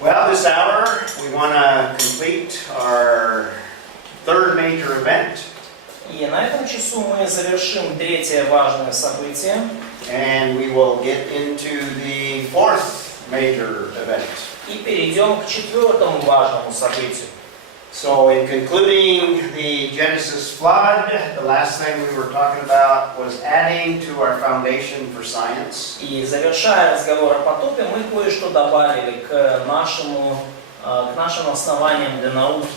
Well, this hour we want to complete our third major event. И на этом часу мы завершим третье важное событие. And we will get into the fourth major event. И перейдем к четвертому важному событию. So in concluding the Genesis flood, the last thing we were talking about was adding to our foundation for science. И завершая разговор о потопе, мы кое-что добавили к нашим основаниям для науки.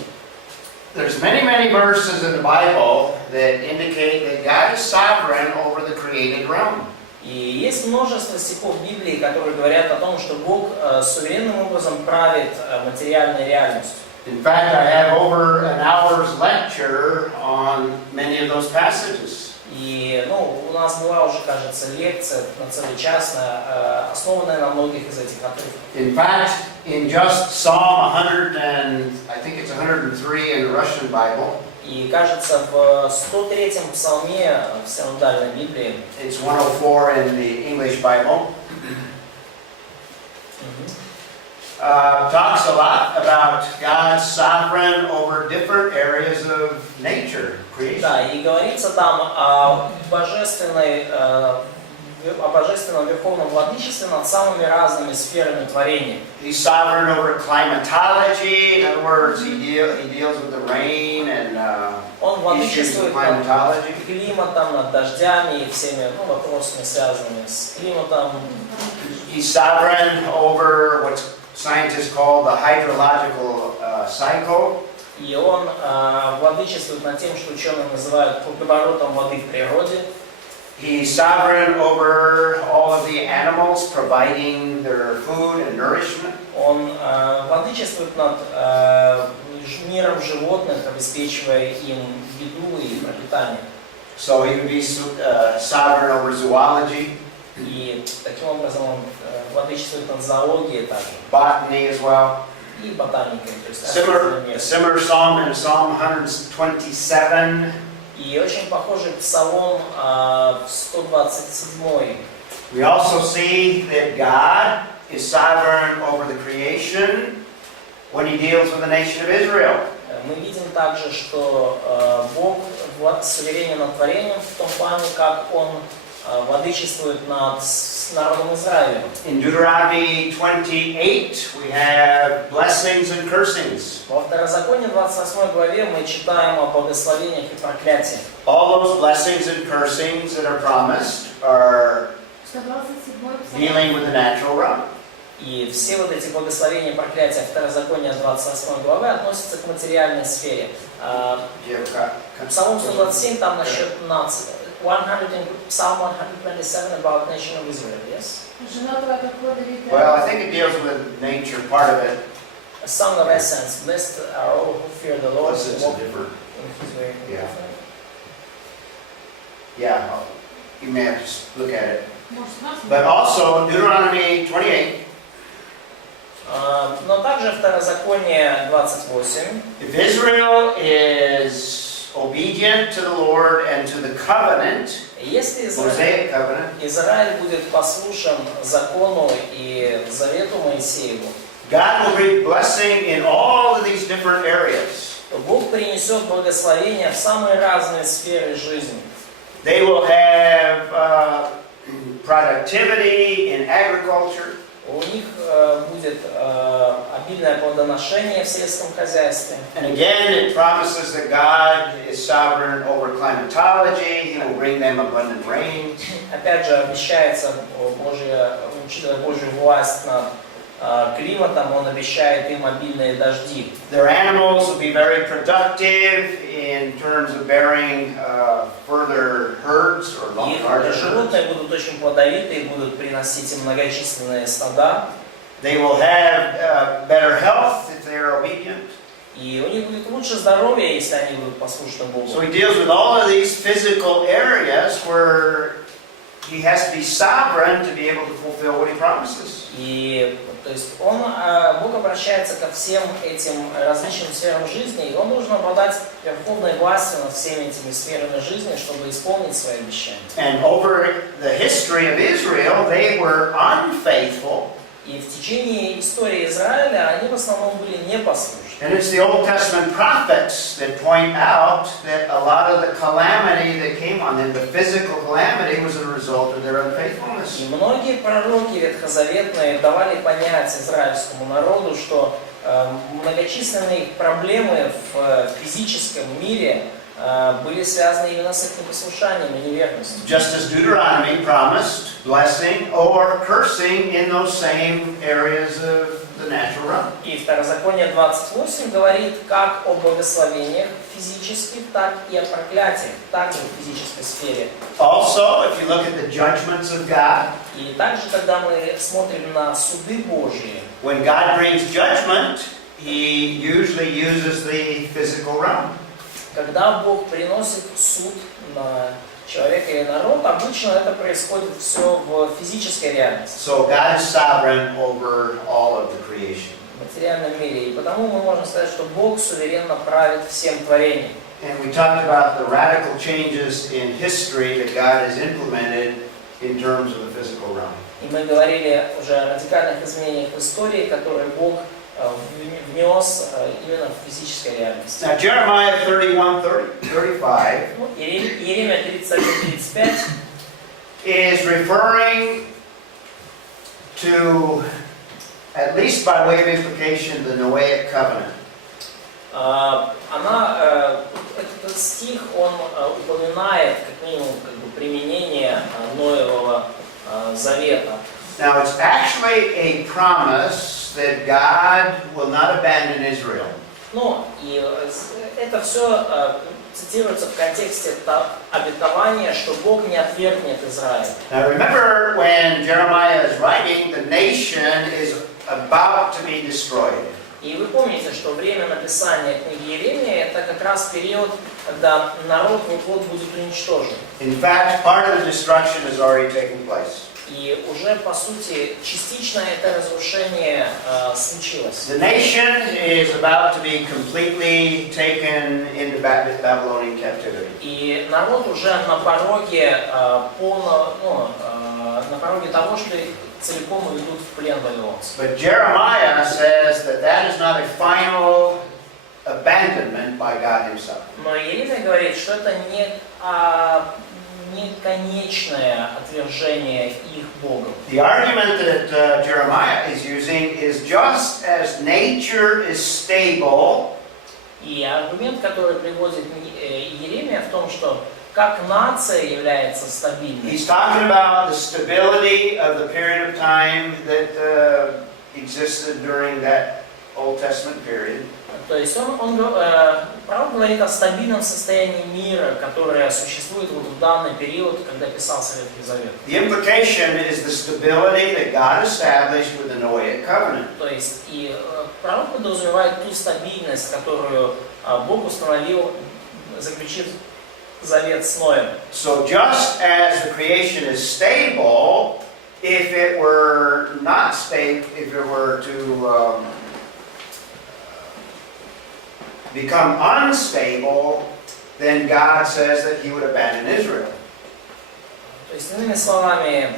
There's many verses in the Bible that indicate that God is sovereign over the created realm. И есть множество стихов Библии, которые говорят о том, что Бог суверенным образом правит материальной реальностью. In fact, I have over an hour's lecture on many of those passages. И у нас была уже, кажется, лекция на целый час, основанная на многих из этих отрывков. In fact, in just Psalm 100 and I think it's 103 in the Russian Bible. И кажется, в 103-м псалме в синодальной Библии. It's 104 in the English Bible. Talks a lot about God's sovereign over different areas of nature, creation. Да, и говорится там о божественном верховном владычестве над самыми разными сферами творения. He's sovereign over climatology. In other words, he deals with the rain and Он владычествует над climatology. климатом, над дождями и всеми вопросами, связанными с климатом. He's sovereign over what scientists call the hydrological cycle. И он владычествует над тем, что ученые называют круговоротом воды в природе. He's sovereign over all of the animals, providing their food and nourishment. Он владычествует над миром животных, обеспечивая им еду и пропитание. So he would be sovereign over zoology. И таким образом он владычествует над зоологией также. Botany as well. И ботаникой. То есть Similar psalm in Psalm 127. И очень похожий псалом в 127. We also see that God is sovereign over the creation when he deals with the nation of Israel. Мы видим также, что Бог суверенен над творением в том плане, как Он владычествует над народом Израиля. In Deuteronomy 28 we have blessings and cursings. Во Второзаконии 28 главе мы читаем о благословениях и проклятиях. All those blessings and cursings that are promised are dealing with the natural realm. И все вот эти благословения и проклятия Второзакония 28 главы относятся к материальной сфере. Псалом 127 там насчет нации. Psalm 127 about nation of Israel, yes? Well, I think it deals with nature, part of it. A song of ascents. Blessed are all who fear the Lord. This is different. In His way. Yeah. Yeah, you may have to look at it. But also Deuteronomy 28. Но также Второзаконие 28. If Israel is obedient to the Lord and to the covenant, если Mosaic covenant, Израиль будет послушен закону и завету Моисееву, God will bring blessing in all of these different areas. то Бог принесет благословение в самые разные сферы жизни. They will have productivity in agriculture. У них будет обильное плодоношение в сельском хозяйстве. And again, it promises that God is sovereign over climatology. He will bring them abundant rain. Опять же, обещается учитывая Божью власть над климатом, Он обещает им обильные дожди. Their animals will be very productive in terms of bearing further herds or larger herds. Животные будут очень плодовитые, будут приносить им многочисленные стада. They will have better health if they are obedient. И у них будет лучше здоровье, если они будут послушны Богу. So he deals with all of these physical areas where he has to be sovereign to be able to fulfill what he promises. И то есть Бог обращается ко всем этим различным сферам жизни, и Он должен обладать верховной властью над всеми этими сферами жизни, чтобы исполнить свои обещания. And over the history of Israel, they were unfaithful И в течение истории Израиля они в основном были непослушны. And it's the Old Testament prophets that point out that a lot of the calamity that came on them, the physical calamity, was a result of their unfaithfulness. И многие пророки ветхозаветные давали понять израильскому народу, что многочисленные проблемы в физическом мире были связаны именно с их непослушанием и неверностью. Just as Deuteronomy promised blessing or cursing in those same areas of the natural realm. И Второзаконие 28 говорит как о благословениях физических, так и о проклятиях, также в физической сфере. Also, if you look at the judgments of God, И также, когда мы смотрим на суды Божьи, when God brings judgment, He usually uses the physical realm. когда Бог приносит суд на человека или народ, обычно это происходит все в физической реальности, So God is sovereign over all of the creation. в материальном мире. И потому мы можем сказать, что Бог суверенно правит всем творением. And we talked about the radical changes in history that God has implemented in terms of the physical realm. И мы говорили уже о радикальных изменениях в истории, которые Бог внес именно в физической реальности. Now Jeremiah 31:35 Иеремия 31:35 is referring to, at least by way of implication, the Noahic covenant. Этот стих, он упоминает как минимум применение Ноевого завета. Now it's actually a promise that God will not abandon Israel. Ну, и это все цитируется в контексте обетования, что Бог не отвергнет Израиль. Now remember when Jeremiah is writing, the nation is about to be destroyed. И вы помните, что время написания книги Иеремии это как раз период, когда народ вот-вот будет уничтожен. In fact, part of the destruction has already taken place. И уже, по сути, частично это разрушение случилось. The nation is about to be completely taken into Babylonian captivity. И народ уже на пороге на пороге того, что их целиком уведут в плен вавилонцев. But Jeremiah says that that is not a final abandonment by God Himself. Но Иеремия говорит, что это не конечное отвержение их Богом. The argument that Jeremiah is using is just as nature is stable. И аргумент, который приводит Иеремия, в том, что как нация является стабильной. He's talking about the stability of the period of time that existed during that Old Testament period. То есть пророк говорит о стабильном состоянии мира, которое существует вот в данный период, когда писался Ветхий Завет. The implication is the stability that God established with the Noahic covenant. То есть и пророк подразумевает ту стабильность, которую Бог установил, заключив завет с Ноем. So just as the creation is stable, if it were not stable, if it were to become unstable, then God says that He would abandon Israel. То есть, иными словами,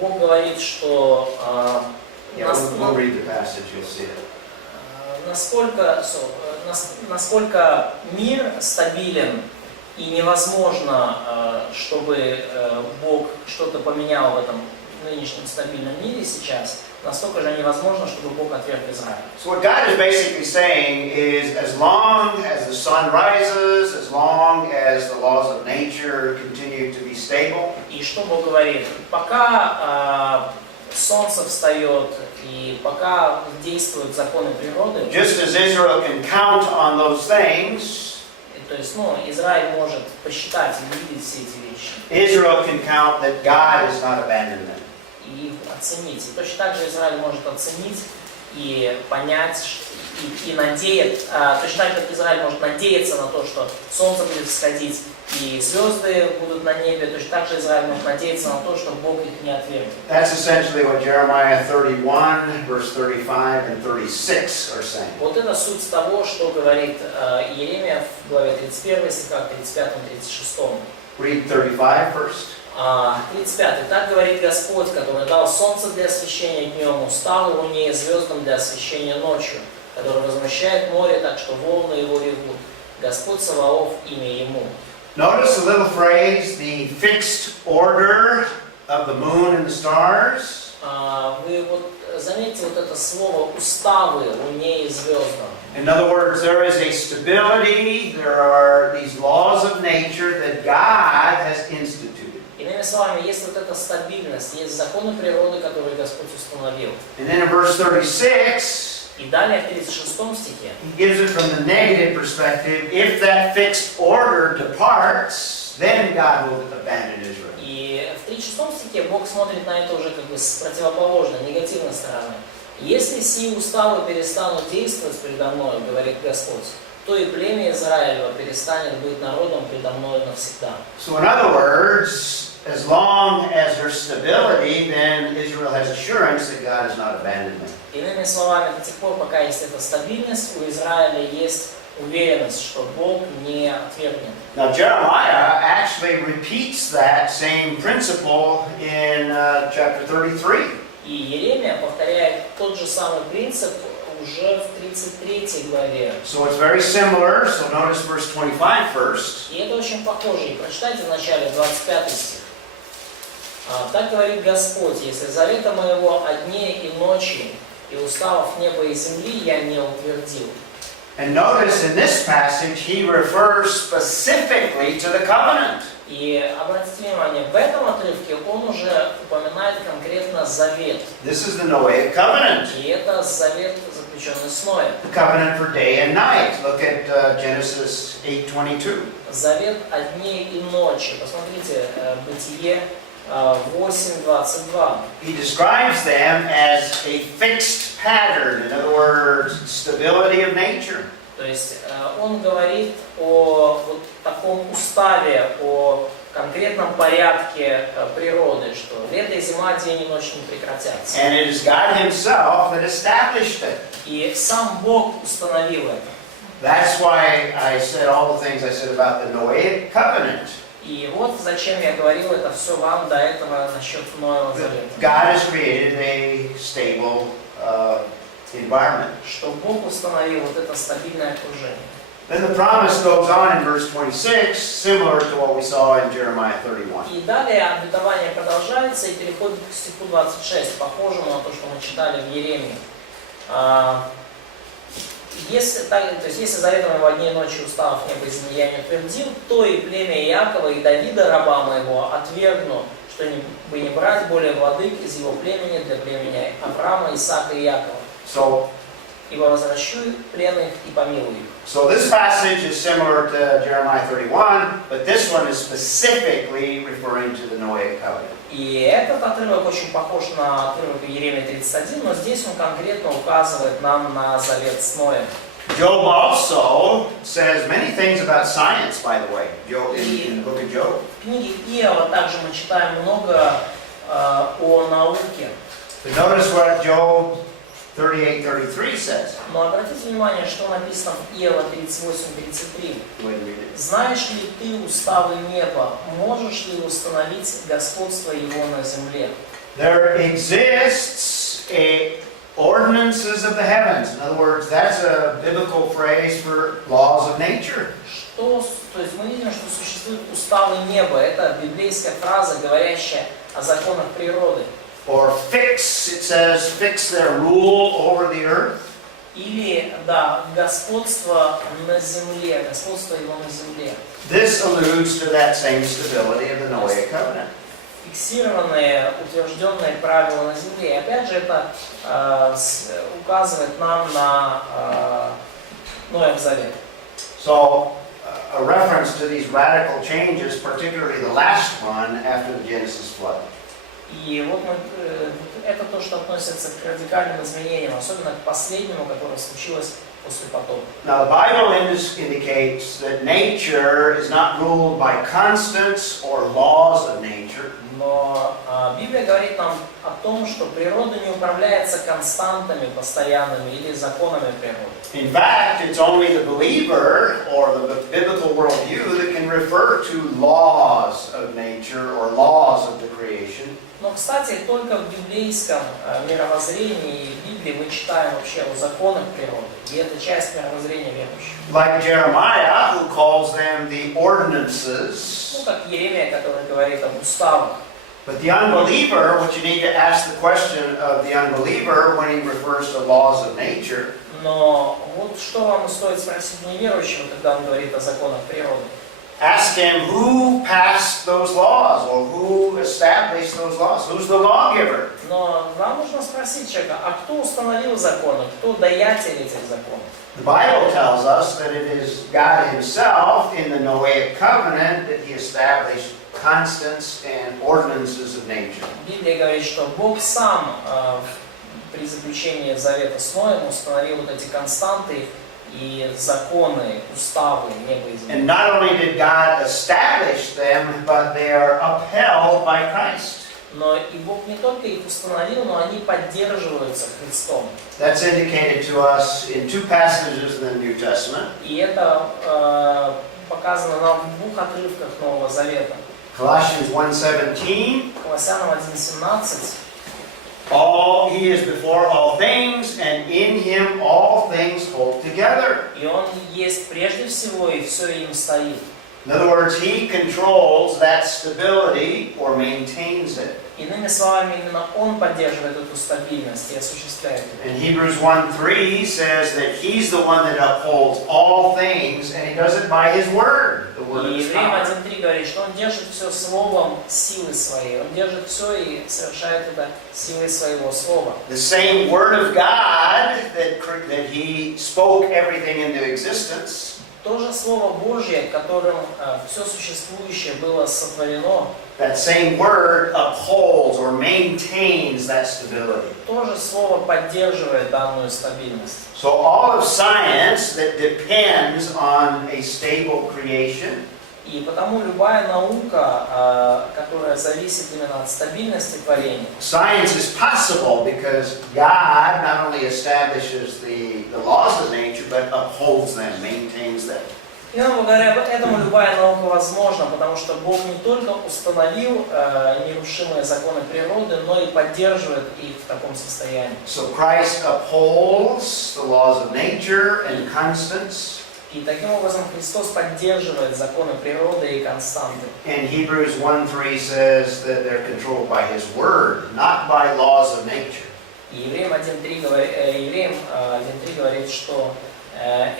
Бог говорит, что We'll read the passage, you'll see it. насколько мир стабилен и невозможно, чтобы Бог что-то поменял в этом нынешнем стабильном мире сейчас, настолько же невозможно, чтобы Бог отверг Израиль. So what God is basically saying is, as long as the sun rises, as long as the laws of nature continue to be stable, И что Бог говорит? Пока солнце встает и пока действуют законы природы, just as Israel can count on those things, то есть, Израиль может посчитать и увидеть все эти вещи. Israel can count that God has not abandoned them. И их оценить. И точно так же Израиль может оценить и понять, и надеяться, точно так же, как Израиль может надеяться на то, что солнце будет всходить и звезды будут на небе, точно так же Израиль может надеяться на то, что Бог их не отвергнет. That's essentially what Jeremiah 31, verse 35 and 36 are saying. Вот это суть того, что говорит Иеремия в главе 31, стихах 35-36. Read 35 first. 35. «Так говорит Господь, который дал солнце для освещения днем, уставы луне и звездам для освещения ночью, который возмущает море, так что волны его ревут. Господь Саваоф, имя ему». Notice the little phrase, the fixed order of the moon and the stars. Вы вот заметьте вот это слово «уставы луне и звездам». In other words, there is a stability, there are these laws of nature that God has instituted. Иными словами, есть вот эта стабильность, есть законы природы, которые Господь установил. And then in verse 36, И далее в 36 стихе he gives it from the negative perspective. If that fixed order departs, then God will abandon Israel. И в 36 стихе Бог смотрит на это уже как бы с противоположной, негативной стороны. «Если сии уставы перестанут действовать передо мною, говорит Господь, то и племя Израилева перестанет быть народом предо мною навсегда». So in other words, as long as there's stability, then Israel has assurance that God has not abandoned them. Иными словами, до тех пор, пока есть эта стабильность, у Израиля есть уверенность, что Бог не отвергнет. Now Jeremiah actually repeats that same principle in chapter 33. И Иеремия повторяет тот же самый принцип уже в 33 главе. So it's very similar. So notice verse 25 first. И это очень похоже. И прочитайте в начале 25 стих. «Так говорит Господь, если завета моего о дне и ночи, и уставов неба и земли я не утвердил». And notice in this passage he refers specifically to the covenant. И обратите внимание, в этом отрывке он уже упоминает конкретно завет. This is the Noahic covenant. И это завет, заключенный с Ноем. The covenant for day and night. Look at Genesis 8:22. Завет о дне и ночи. Посмотрите, Бытие 8:22. He describes them as a fixed pattern. In other words, stability of nature. То есть он говорит о вот таком уставе, о конкретном порядке природы, что лето и зима, день и ночь не прекратятся. And it is God Himself that established it. И сам Бог установил это. That's why I said all the things I said about the Noahic covenant. И вот зачем я говорил это все вам до этого насчет Ноева завета. God has created a stable environment. Что Бог установил вот это стабильное окружение. Then the promise goes on in verse 26, similar to what we saw in Jeremiah 31. И далее обетование продолжается и переходит к стиху 26, похожему на то, что мы читали в Иеремии. Если заветом его дней и ночи уставов неба и земли я не утвердил, то и племя Иакова и Давида, раба моего, отвергну, чтобы не брать более владык из его племени для племени Авраама, Исаака и Иакова. Ибо возвращу плен их и помилую их. So this passage is similar to Jeremiah 31, but this one is specifically referring to the Noahic covenant. И этот отрывок очень похож на отрывок Иеремии 31, но здесь он конкретно указывает нам на завет с Ноем. Job also says many things about science, by the way, in the book of Job. В книге Иова также мы читаем много о науке. But notice what Job 38:33 says. Но обратите внимание, что написано в Иова 38:33. «Знаешь ли ты уставы неба? Можешь ли установить господство его на земле?» There exists a ordinances of the heavens. In other words, that's a biblical phrase for laws of nature. То есть мы видим, что существуют уставы неба. Это библейская фраза, говорящая о законах природы. Or fix, it says, fix their rule over the earth. Или, да, господство на земле, господство его на земле. This alludes to that same stability of the Noahic covenant. Фиксированные, утвержденные правила на земле. И опять же, это указывает нам на Ноев завет. So, a reference to these radical changes, particularly the last one after the Genesis flood. И вот это то, что относится к радикальным изменениям, особенно к последнему, которое случилось после потопа. Now the Bible indicates that nature is not ruled by constants or laws of nature. Но Библия говорит нам о том, что природа не управляется константами постоянными или законами природы. In fact, it's only the believer or the biblical worldview that can refer to laws of nature or laws of the creation. Но, кстати, только в библейском мировоззрении и Библии мы читаем вообще о законах природы. И это часть мировоззрения верующих. Like Jeremiah, who calls them the ordinances. Ну, как Иеремия, который говорит об уставах. But the unbeliever, what you need to ask the question of the unbeliever when he refers to laws of nature. Но вот что вам стоит спросить неверующего, когда он говорит о законах природы. Ask him who passed those laws or who established those laws. Who's the lawgiver? Но нам нужно спросить человека, а кто установил законы, кто даятель этих законов? The Bible tells us that it is God Himself in the Noahic covenant that He established constants and ordinances of nature. Библия говорит, что Бог сам при заключении завета с Ноем установил вот эти константы и законы, уставы неба и земли. And not only did God establish them, but they are upheld by Christ. Но и Бог не только их установил, но они поддерживаются Христом. That's indicated to us in two passages in the New Testament. И это показано нам в двух отрывках Нового Завета. Colossians 1:17. Колоссянам 1:17. He is before all things, and in Him all things hold together. И Он есть прежде всего, и все им стоит. In other words, He controls that stability or maintains it. Иными словами, именно Он поддерживает эту стабильность и осуществляет это. And Hebrews 1:3 says that He's the one that upholds all things, and He does it by His word. The word И is Евреям power. 1:3 говорит, что Он держит все словом силы своей. Он держит все и совершает это силой своего слова. The same word of God that He spoke everything into existence. То же Слово Божье, которым все существующее было сотворено, That same word upholds or maintains that stability. то же Слово поддерживает данную стабильность. So all of science that depends on a stable creation, И потому любая наука, которая зависит именно от стабильности творения, science is possible because God not only establishes the laws of nature, but upholds them, maintains them. и благодаря этому любая наука возможна, потому что Бог не только установил нерушимые законы природы, но и поддерживает их в таком состоянии. So Christ upholds the laws of nature and constants. И таким образом Христос поддерживает законы природы и константы. And Hebrews 1:3 says that they're controlled by His word, not by laws of nature. И Евреям 1:3 говорит, что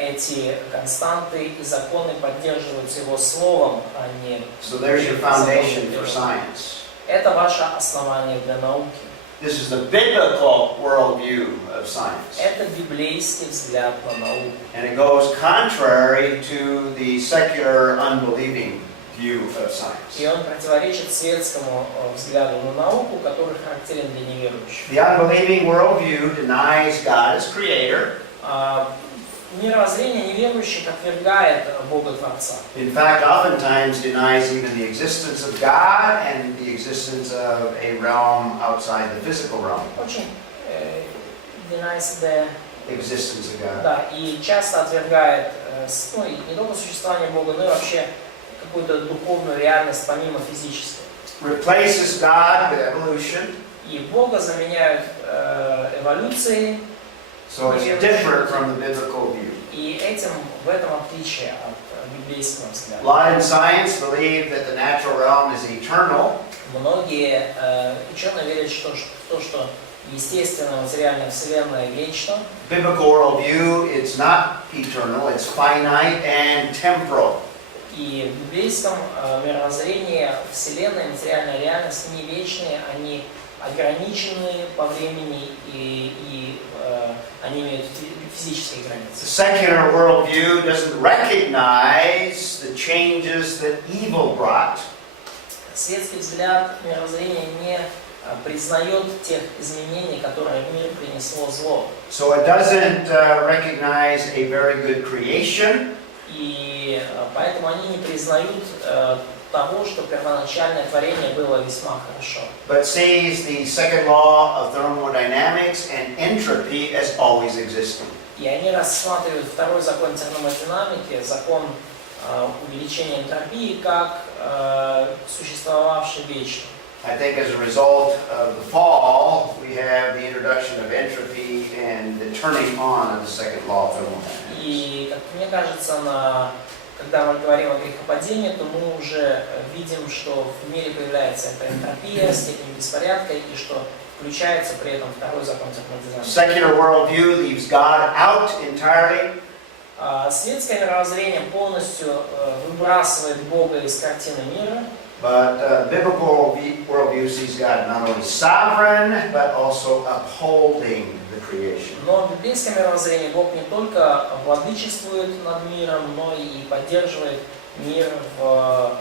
эти константы и законы поддерживаются Его Словом, а не... So there's your foundation for science. Это ваше основание для науки. This is the biblical worldview of science. Это библейский взгляд на науку. And it goes contrary to the secular, unbelieving view of science. И он противоречит светскому взгляду на науку, который характерен для неверующих. The unbelieving worldview denies God as creator. Мировоззрение неверующих отвергает Бога Творца. In fact, oftentimes denies even the existence of God and the existence of a realm outside the physical realm. Очень denies the Existence of God. Да, и часто отвергает ну, и не только существование Бога, но и вообще какую-то духовную реальность помимо физической. Replaces God with evolution. И Бога заменяют эволюцией. So it's different from the biblical view. И в этом отличие от библейского взгляда. A lot in science believe that the natural realm is eternal. Многие ученые верят, что естественная материальная вселенная вечна. Biblical worldview, it's not eternal, it's finite and temporal. И в библейском мировоззрении вселенная и материальная реальность не вечные, они ограничены по времени и они имеют физические границы. The secular worldview doesn't recognize the changes that evil brought. Светский взгляд мировоззрения не признает тех изменений, которые в мир принесло зло. So it doesn't recognize a very good creation. И поэтому они не признают того, что первоначальное творение было весьма хорошо. but sees the second law of thermodynamics and entropy as always existing. И они рассматривают второй закон термодинамики, закон увеличения энтропии, как существовавший вечно. I think as a result of the fall, we have the introduction of entropy and the turning on of the second law of thermodynamics. И, как мне кажется, когда мы говорим о грехопадении, то мы уже видим, что в мире появляется эта энтропия, степень беспорядка, и что включается при этом второй закон термодинамики. Secular worldview leaves God out entirely. Светское мировоззрение полностью выбрасывает Бога из картины мира. But biblical worldview sees God not only sovereign, but also upholding the creation. Но в библейском мировоззрении Бог не только владычествует над миром, но и поддерживает мир в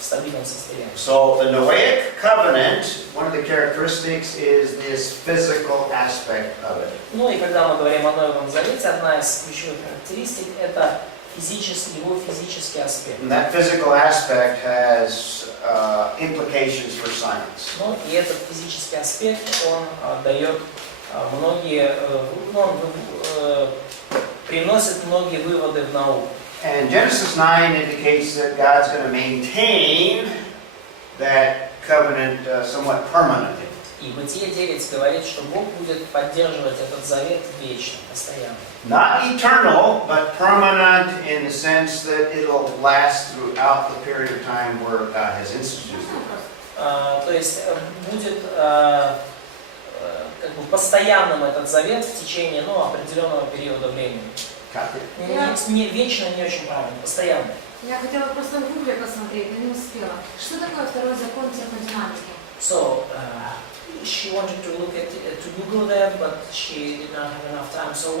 стабильном состоянии. So the Noahic covenant, one of the characteristics is this physical aspect of it. Ну и когда мы говорим о Новом Завете, одна из ключевых характеристик – это его физический аспект. And that physical aspect has implications for science. Ну и этот физический аспект, он дает приносит многие выводы в науку. And Genesis 9 indicates that God's going to maintain that covenant somewhat permanently. И Бытие 9 говорит, что Бог будет поддерживать этот завет вечно, постоянно. Not eternal, but permanent in the sense that it'll last throughout the period of time where God has instituted it. То есть будет как бы постоянным этот завет в течение определенного периода времени. Не вечно, не очень правильно, постоянно. Я хотела просто в Гугле посмотреть, но не успела. Что такое второй закон термодинамики? So, she wanted to look at to Google that, but she did not have enough time. So,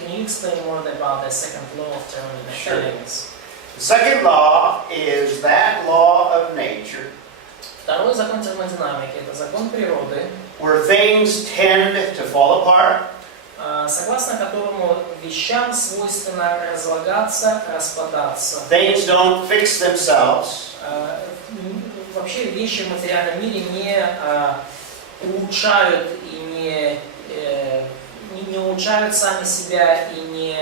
can you explain more about the second law of thermodynamics? The second law is that law of nature Второй закон термодинамики – это закон природы, where things tend to fall apart, согласно которому вещам свойственно разлагаться, распадаться. things don't fix themselves, Вообще вещи в материальном мире не улучшают и не улучшают сами себя и не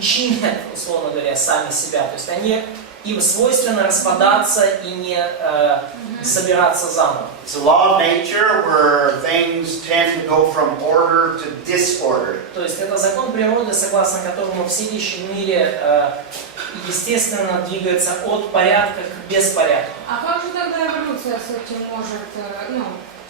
чинят, условно говоря, сами себя. То есть им свойственно распадаться и не собираться заново. it's a law of nature where things tend to go from order to disorder. То есть это закон природы, согласно которому все вещи в мире естественно двигаются от порядка к беспорядку. А как же тогда эволюция с этим может,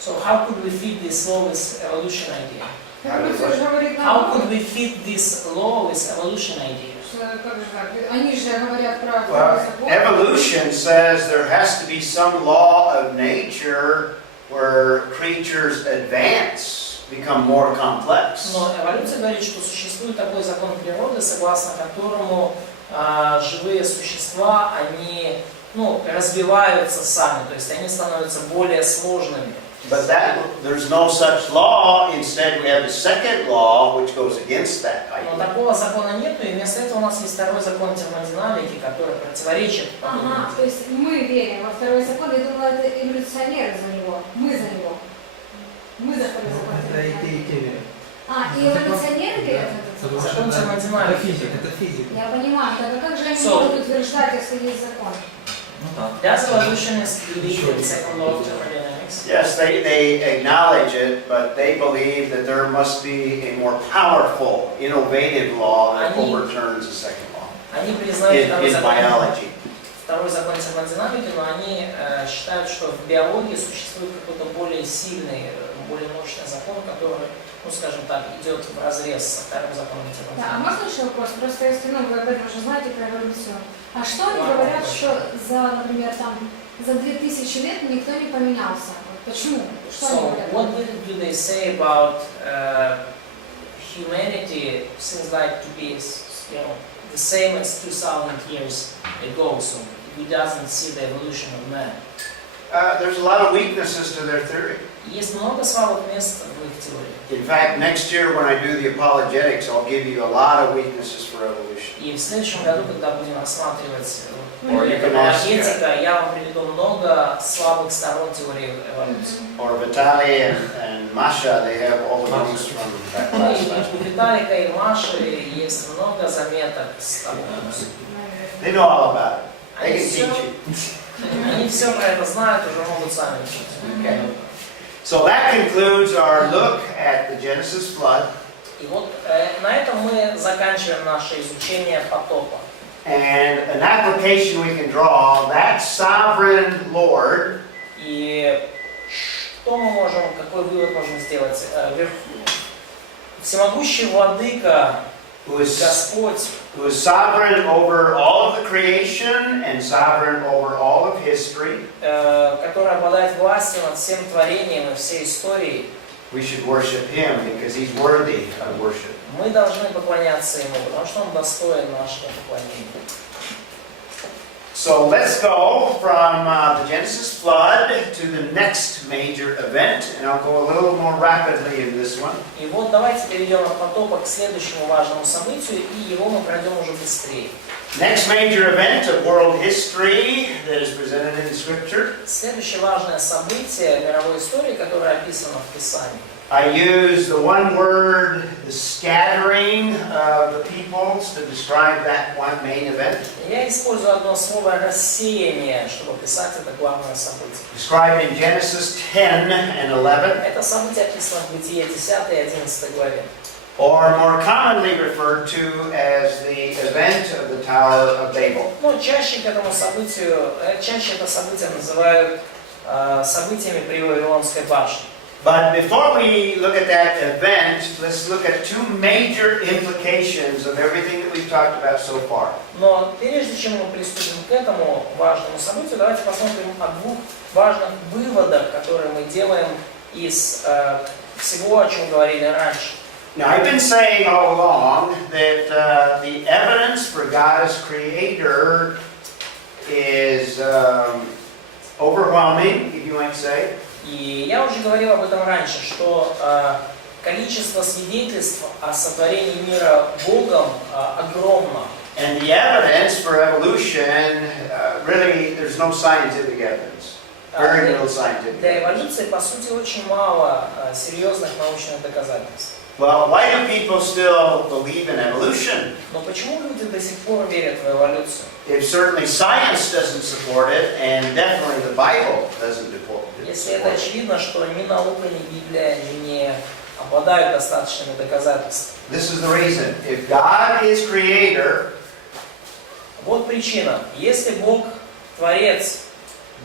So how could we fit this law with evolution idea? эволюция же говорит нам, How could we fit this law with evolution idea? как же так, они же говорят про Well, второй закон. evolution says there has to be some law of nature where creatures advance, become more complex. Но эволюция говорит, что существует такой закон природы, согласно которому живые существа, они развиваются сами, то есть они становятся более сложными. But there's no such law. Instead, we have the second law, which goes against that Но idea. такого закона нет, и вместо этого у нас есть второй закон термодинамики, который противоречит. Ага, то есть мы верим во второй закон, я думала, это эволюционеры за него, мы за него. Мы за второй закон термодинамики. И эволюционеры верят в этот закон? Закон термодинамики. Это физика. Я понимаю, тогда как же они могут утверждать, если есть закон? Does evolutionists believe in the second law of thermodynamics? Yes, they acknowledge it, but they believe that there must be a more powerful, innovative law that overturns the second law Они признают in biology. второй закон термодинамики, но они считают, что в биологии существует какой-то более сильный, более мощный закон, который, скажем так, идет вразрез со вторым законом термодинамики. Да, а можно еще вопрос? Просто если, вы об этом уже знаете про эволюцию. А что они говорят, что например, за 2000 лет никто не поменялся? Почему? Что они So, говорят? what do they say about humanity seems like to be, the same as 2000 years ago, so it doesn't see the evolution of man. There's a lot of weaknesses to their theory. Есть много слабых мест в их теории. In fact, next year when I do the apologetics, I'll give you a lot of weaknesses for evolution. И в следующем году, когда будем рассматривать Or you can ask, апологетика, я вам приведу много слабых сторон теории эволюции. or Vitaly and Masha, they have all the notes from that Ну, last и time. у Виталика и Маши есть много заметок с того. They know all about it. They Они can все, teach you. они все про это знают, уже могут сами учить. Okay. So that concludes our look at the Genesis flood. И вот на этом мы заканчиваем наше изучение потопа. And an application we can draw, that sovereign Lord И что мы можем, какой вывод можем сделать? Всемогущий владыка, who is Господь, sovereign over all of the creation and sovereign over all of history, который обладает властью над всем творением и всей историей, we should worship Him because He's worthy of worship. мы должны поклоняться Ему, потому что Он достоин нашего поклонения. So let's go from the Genesis flood to the next major event, and I'll go a little more rapidly in this one. И вот давайте перейдем от потопа к следующему важному событию, и его мы пройдем уже быстрее. Next major event of world history that is presented in Scripture. Следующее важное событие мировой истории, которое описано в Писании. I use the one word, the scattering of the peoples, to describe that one main event. Я использую одно слово «рассеяние», чтобы описать это главное событие. Described in Genesis 10 and 11, Это событие описано в Бытие 10 и 11 главе. or more commonly referred to as the event of the Tower of Babel. Но чаще к этому событию, чаще это событие называют событиями при Вавилонской башне. But before we look at that event, let's look at two major implications of everything that we've talked about so far. Но прежде чем мы приступим к этому важному событию, давайте посмотрим о двух важных выводах, которые мы делаем из всего, о чем говорили раньше. Now, I've been saying all along that the evidence for God as creator is overwhelming, if you might say. И я уже говорил об этом раньше, что количество свидетельств о сотворении мира Богом огромно. And the evidence for evolution, really, there's no scientific evidence. Very little scientific Для evidence. эволюции, по сути, очень мало серьезных научных доказательств. Well, why do people still believe in evolution? Но почему люди до сих пор верят в эволюцию? If certainly science doesn't support it, and definitely the Bible doesn't support it. Если это очевидно, что ни наука, ни Библия не обладают достаточными доказательствами. This is the reason. If God is creator, Вот причина. Если Бог Творец,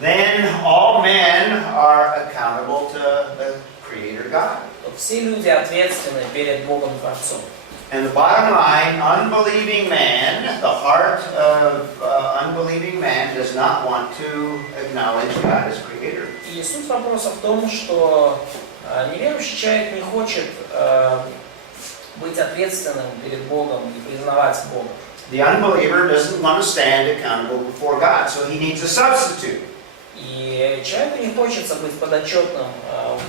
then all men are accountable to the creator God. то все люди ответственны перед Богом Творцом. And the bottom line, unbelieving man, the heart of unbelieving man does not want to acknowledge God as creator. И суть вопроса в том, что неверующий человек не хочет быть ответственным перед Богом и признавать Бога. The unbeliever doesn't want to stand accountable before God, so he needs a substitute. И человеку не хочется быть подотчетным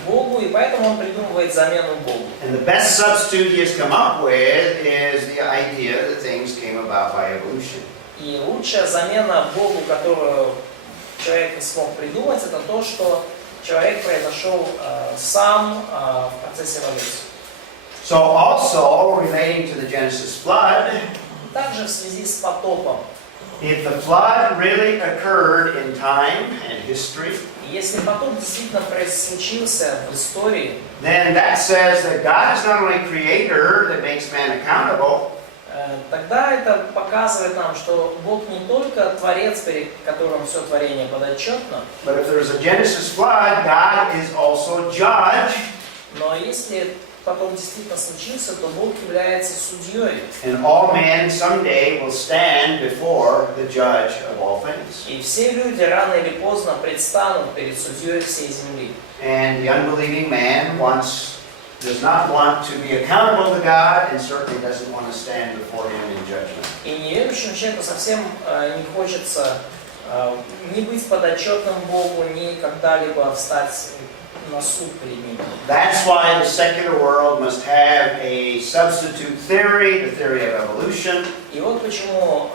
Богу, и поэтому он придумывает замену Богу. And the best substitute he has come up with is the idea that things came about by evolution. И лучшая замена Богу, которую человек смог придумать, это то, что человек произошел сам в процессе эволюции. So also, relating to the Genesis flood, Также в связи с потопом. if the flood really occurred in time and history, Если потоп действительно случился в истории, then that says that God is not only creator that makes man accountable, тогда это показывает нам, что Бог не только Творец, перед которым все творение подотчетно, but if there's a Genesis flood, God is also judge, но если потом действительно случился, то Бог является судьей. and all men someday will stand before the judge of all things. И все люди рано или поздно предстанут перед судьей всей земли. And the unbelieving man does not want to be accountable to God and certainly doesn't want to stand before Him in judgment. И неверующему человеку совсем не хочется ни быть подотчетным Богу, ни когда-либо встать на суд перед ним. That's why the secular world must have a substitute theory, the theory of evolution. И вот почему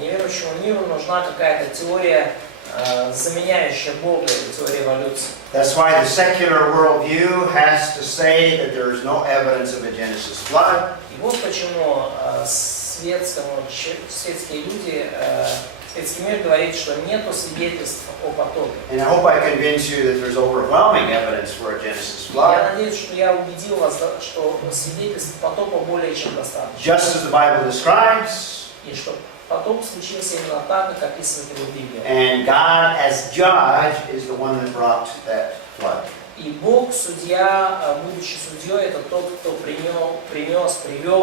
неверующему миру нужна какая-то теория, заменяющая Бога, теория эволюции. That's why the secular worldview has to say that there is no evidence of a Genesis flood. И вот почему светские люди, светский мир говорит, что нету свидетельств о потопе. And I hope I convince you that there's overwhelming evidence for a Genesis flood. Я надеюсь, что я убедил вас, что свидетельств потопа более чем достаточно. Just as the Bible describes. И что потоп случился именно так, как описывает его Библия. And God as judge is the one that brought that flood. И Бог, судья, будучи судьей, это тот, кто привел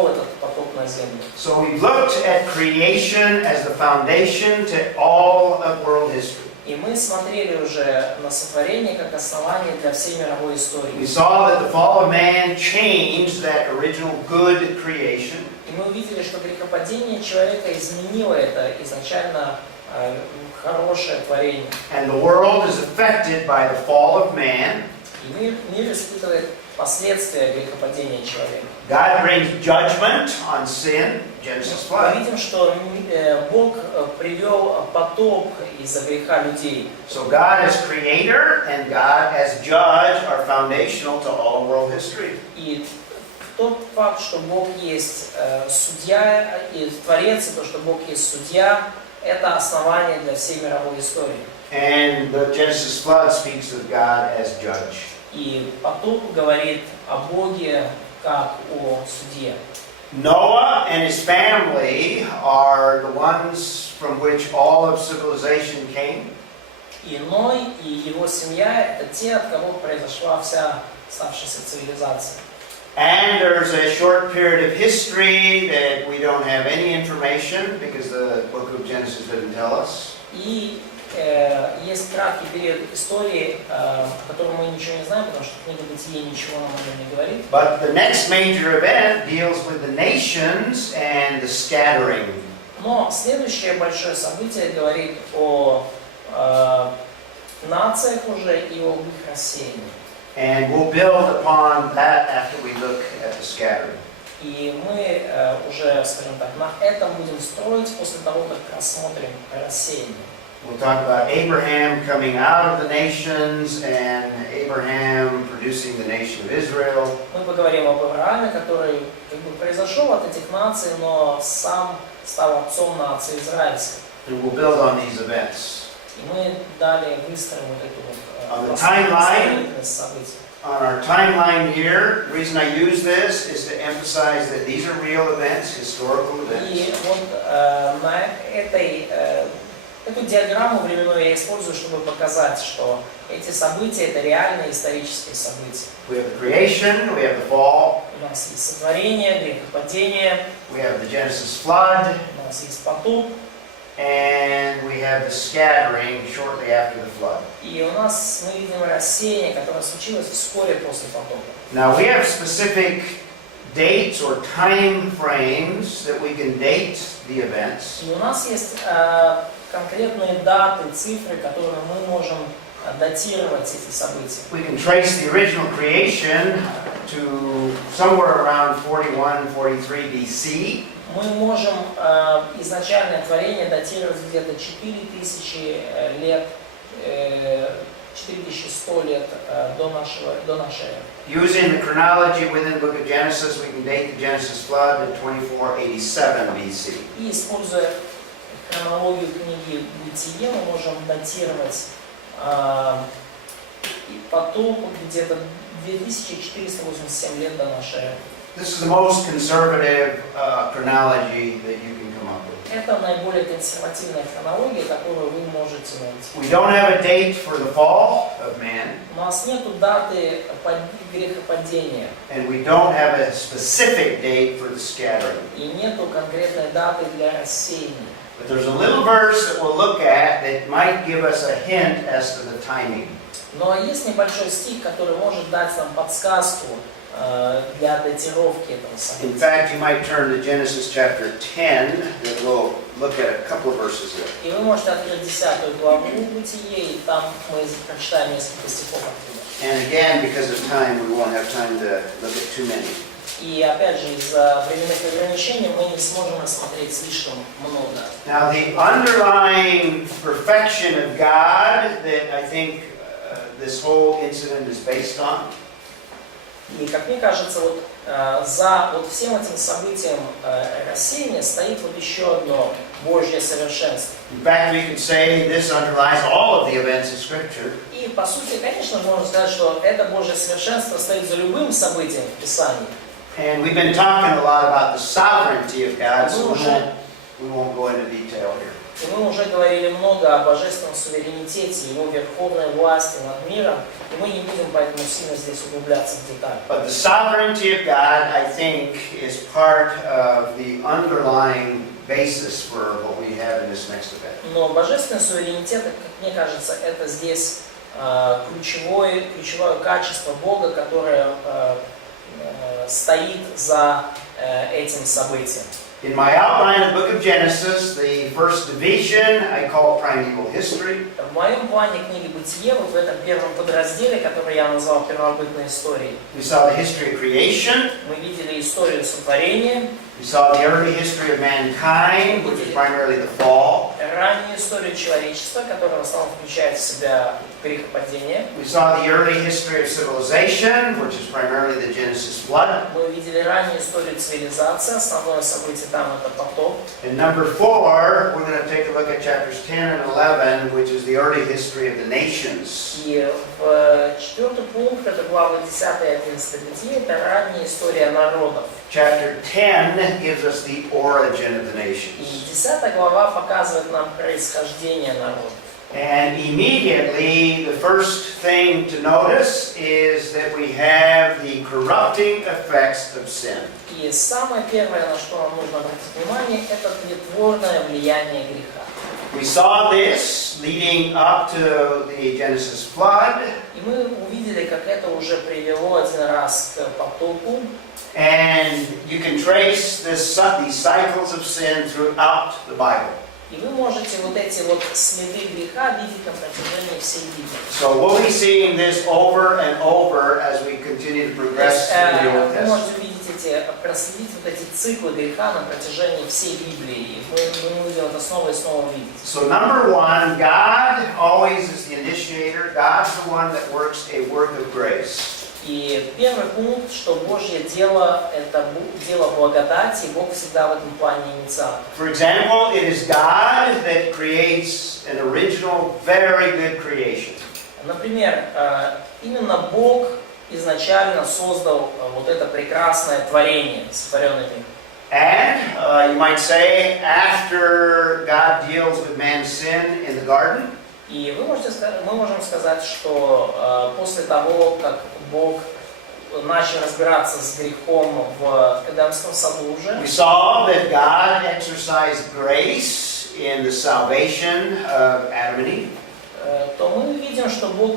этот потоп на землю. So we've looked at creation as the foundation to all of world history. И мы смотрели уже на сотворение как основание для всей мировой истории. We saw that the fall of man changed that original good creation. И мы увидели, что грехопадение человека изменило это изначально хорошее творение. And the world is affected by the fall of man. И мир испытывает последствия грехопадения человека. God brings judgment on sin, Genesis Мы flood. видим, что Бог привел потоп из-за греха людей. So God as creator and God as judge are foundational to all world history. И тот факт, что Бог есть судья и творец, и то, что Бог есть судья, это основание для всей мировой истории. And the Genesis flood speaks of God as judge. И потоп говорит о Боге как о судье. Noah and his family are the ones from which all of civilization came. И Ной и его семья – это те, от кого произошла вся оставшаяся цивилизация. And there's a short period of history that we don't have any information because the book of Genesis didn't tell us. И есть краткий период истории, о котором мы ничего не знаем, потому что книга Бытия ничего нам о нем не говорит. But the next major event deals with the nations and the scattering. Но следующее большое событие говорит о нациях уже и об их рассеянии. And we'll build upon that after we look at the scattering. И мы уже, скажем так, на этом будем строить после того, как рассмотрим рассеяние. We'll talk about Abraham coming out of the nations and Abraham producing the nation of Israel. Мы поговорим об Аврааме, который как бы произошел от этих наций, но сам стал отцом нации израильской. And we'll build on these events. И мы далее выстроим вот эту On the вот timeline, последовательность событий. on our timeline here, the reason I use this is to emphasize that these are real events, historical events. И вот на эту диаграмму временную я использую, чтобы показать, что эти события это реальные исторические события. We have the creation, we have the fall, У нас есть сотворение, грехопадение, we have the Genesis flood, у нас есть потоп, and we have the scattering shortly after the flood. и у нас мы видим рассеяние, которое случилось вскоре после потопа. Now we have specific dates or time frames that we can date the events. И у нас есть конкретные даты, цифры, которые мы можем датировать эти события. We can trace the original creation to somewhere around 41-43 BC. Мы можем изначальное творение датировать где-то 4000 лет, 4100 лет до нашей эры. Using the chronology within the book of Genesis, we can date the Genesis flood at 2487 BC. И используя хронологию книги Бытие, мы можем датировать потоп где-то 2487 лет до нашей эры. This is the most conservative chronology that you can come up with. Это наиболее консервативная хронология, которую вы можете найти. We don't have a date for the fall of man, У нас нету даты грехопадения, and we don't have a specific date for the scattering. и нету конкретной даты для рассеяния. But there's a little verse that we'll look at that might give us a hint as to the timing. Но есть небольшой стих, который может дать нам подсказку для датировки этого In события. fact, you might turn to Genesis chapter 10, and we'll look at a couple of verses there. И вы можете открыть 10 главу Бытие, и там мы прочитаем несколько стихов оттуда. And again, because of time, we won't have time to look at too many. И опять же, из-за временных ограничений мы не сможем рассмотреть слишком много. Now, the underlying perfection of God that I think this whole incident is based on И, как мне кажется, вот за вот всем этим событием рассеяния стоит вот еще одно Божье совершенство. In fact, we could say this underlies all of the events of Scripture. И, по сути, конечно, можно сказать, что это Божье совершенство стоит за любым событием в Писании. And we've been talking a lot about the sovereignty of God, so we won't go into detail here. И мы уже говорили много о божественном суверенитете, его верховной власти над миром, и мы не будем поэтому сильно здесь углубляться в детали. But the sovereignty of God, I think, is part of the underlying basis for what we have in this next event. Но божественный суверенитет, как мне кажется, это здесь ключевое качество Бога, которое стоит за этим событием. In my outline of the book of Genesis, the first division I call primeval history. В моем плане книги Бытие, вот в этом первом подразделе, который я назвал первобытной историей, We saw the history of creation. мы видели историю сотворения, We saw the early history of mankind, which is primarily the fall. раннюю историю человечества, которая в основном включает в себя грехопадение. We saw the early history of civilization, which is primarily the Genesis flood. Мы видели раннюю историю цивилизации, основное событие там это потоп. And number 4, we're going to take a look at chapters 10 and 11, which is the early history of the nations. И в четвертый пункт, это главы 10 и 11 Бытия, это ранняя история народов. Chapter 10 gives us the origin of the И nations. 10 глава показывает нам происхождение народов. And immediately, the first thing to notice is that we have the corrupting effects of sin. И самое первое, на что нам нужно обратить внимание, это тлетворное влияние греха. We saw this leading up to the Genesis flood, И мы увидели, как это уже привело один раз к потопу. and you can trace these cycles of sin throughout the Bible. И вы можете вот эти вот следы греха видеть на протяжении всей Библии. So we'll be seeing this over and over as we continue to progress in the Old Вы Testament. можете увидеть проследить вот эти циклы греха на протяжении всей Библии. И мы будем это снова и снова видеть. So number 1, God always is the initiator. God's the one that works a work of grace. И первый пункт, что Божье дело – это дело благодати, и Бог всегда в этом плане инициатор. For example, it is God that creates an original, very good creation. Например, именно Бог изначально создал вот это прекрасное творение, сотворенный мир. And you might say, after God deals with man's sin in the garden, И мы можем сказать, что после того, как Бог начал разбираться с грехом в Эдемском саду уже, we saw that God exercised grace in the salvation of Adam and Eve. то мы видим, что Бог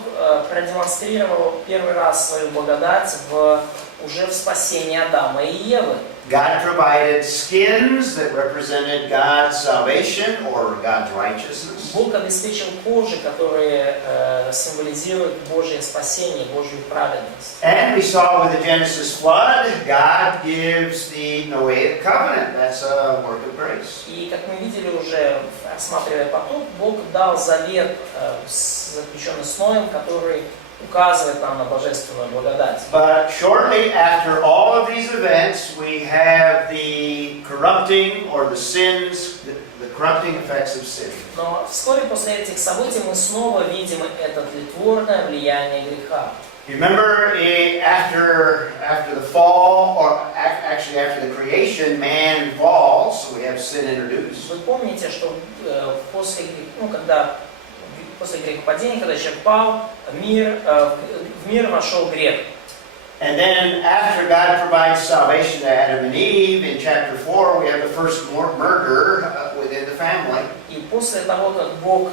продемонстрировал первый раз свою благодать уже в спасении Адама и Евы. God provided skins that represented God's salvation or God's righteousness. Бог обеспечил кожи, которые символизируют Божье спасение, Божью праведность. And we saw with the Genesis flood, God gives the Noahic covenant. That's a work of grace. И как мы видели уже, рассматривая потоп, Бог дал завет, заключенный с Ноем, который указывает нам на божественную благодать. But shortly after all of these events, we have the corrupting or the sins, the corrupting effects of sin. Но вскоре после этих событий мы снова видим это тлетворное влияние греха. You remember after the fall, or actually after the creation, man falls, so we have sin introduced. Вы помните, что после грехопадения, когда человек пал, в мир вошел грех. And then after God provides salvation to Adam and Eve, in chapter 4, we have the first murder within the family. И после того, как Бог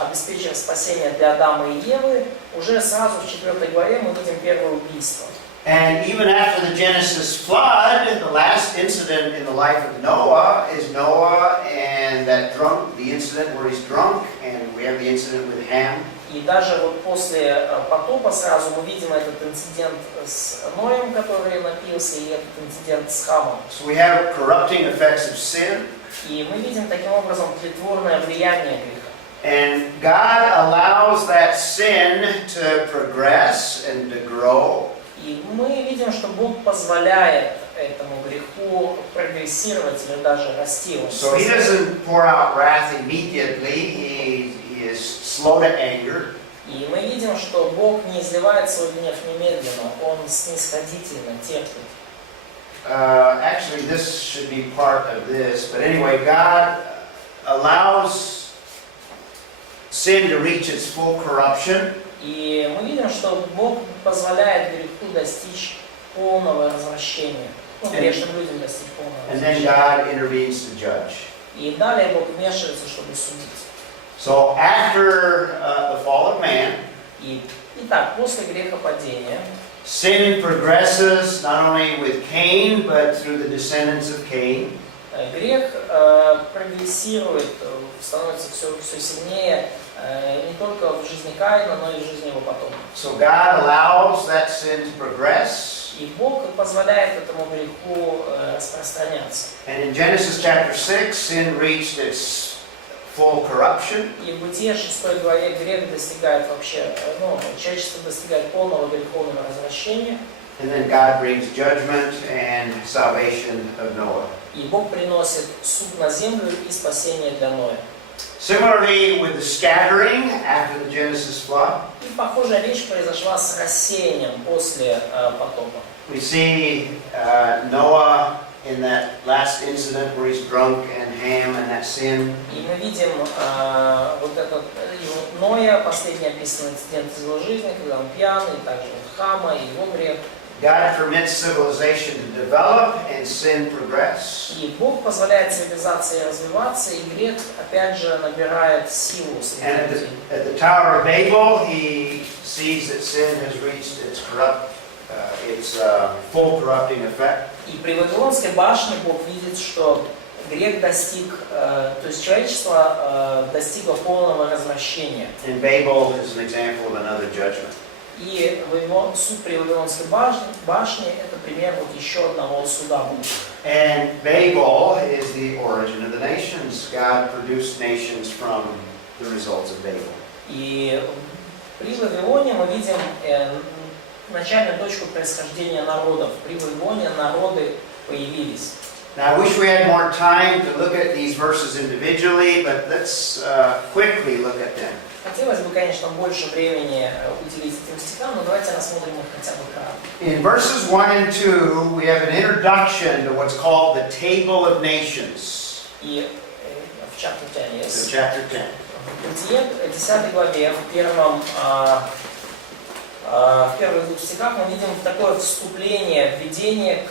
обеспечил спасение для Адама и Евы, уже сразу в 4 главе мы видим первое убийство. And even after the Genesis flood, the last incident in the life of Noah is Noah and that drunk, the incident where he's drunk, and we have the incident with Ham. И даже вот после потопа сразу мы видим этот инцидент с Ноем, который напился, и этот инцидент с Хамом. So we have corrupting effects of sin. И мы видим таким образом тлетворное влияние греха. And God allows that sin to progress and to grow. И мы видим, что Бог позволяет этому греху прогрессировать или даже расти. So He doesn't pour out wrath immediately. He is slow to anger. И мы видим, что Бог не изливает свой гнев немедленно, Он снисходительно терпит. Actually, this should be part of this. But anyway, God allows sin to reach its full corruption. И мы видим, что Бог позволяет греху достичь полного развращения. Ну, грешным людям достичь полного And then развращения. God intervenes to judge. И далее Бог вмешивается, чтобы судить. So after the fall of man, Итак, после грехопадения sin progresses not only with Cain, but through the descendants of Cain. грех прогрессирует, становится все сильнее не только в жизни Каина, но и в жизни его потомков. So God allows that sin to progress. И Бог позволяет этому греху распространяться. And in Genesis chapter 6, sin reached its full corruption. И в Бытие 6 главе грех достигает вообще, человечество достигает полного греховного развращения. And then God brings judgment and salvation of Noah. И Бог приносит суд на землю и спасение для Ноя. Similarly, with the scattering after the Genesis flood, И похожая вещь произошла с рассеянием после потопа. we see Noah in that last incident where he's drunk and Ham and that sin. И мы видим вот этот Ноя, последний описанный инцидент из его жизни, когда он пьяный, также Хама и его грех. God permits civilization to develop and sin progress. И Бог позволяет цивилизации развиваться, и грех опять же набирает силу And среди людей. at the Tower of Babel, he sees that sin has reached its full corrupting effect. И при Вавилонской башне Бог видит, что грех достиг, то есть человечество достигло полного развращения. And Babel is an example of another judgment. И суд при Вавилонской башне – это пример вот еще одного суда Бога. And Babel is the origin of the nations. God produced nations from the results of Babel. И при Вавилоне мы видим начальную точку происхождения народов. При Вавилоне народы появились. Now, I wish we had more time to look at these verses individually, but let's quickly look at them. Хотелось бы, конечно, больше времени уделить этим стихам, но давайте рассмотрим их хотя бы кратко. In verses 1 and 2, we have an introduction to what's called the Table of Nations. И в chapter 10 So есть. chapter 10. В Бытие 10 главе, в первых двух стихах мы видим такое вступление, введение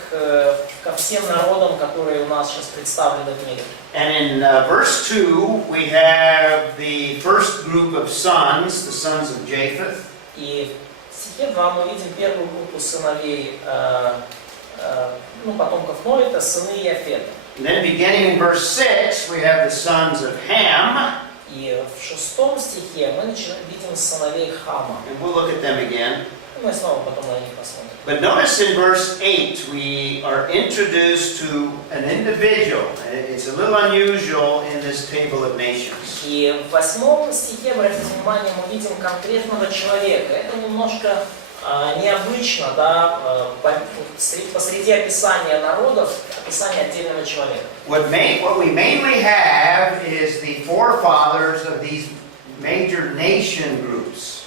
ко всем народам, которые у нас сейчас представлены в мире. And in verse 2, we have the first group of sons, the sons of Japheth. И в стихе 2 мы видим первую группу сыновей, потомков Ноя, это сыны Иафета. And then beginning in verse 6, we have the sons of Ham. И в 6 стихе мы видим сыновей Хама. And we'll look at them again. И мы снова потом на них посмотрим. But notice in verse 8, we are introduced to an individual. It's a little unusual in this table of nations. И в 8 стихе, обратите внимание, мы видим конкретного человека. Это немножко необычно, да, посреди описания народов, описание отдельного человека. What we mainly have is the forefathers of these major nation groups.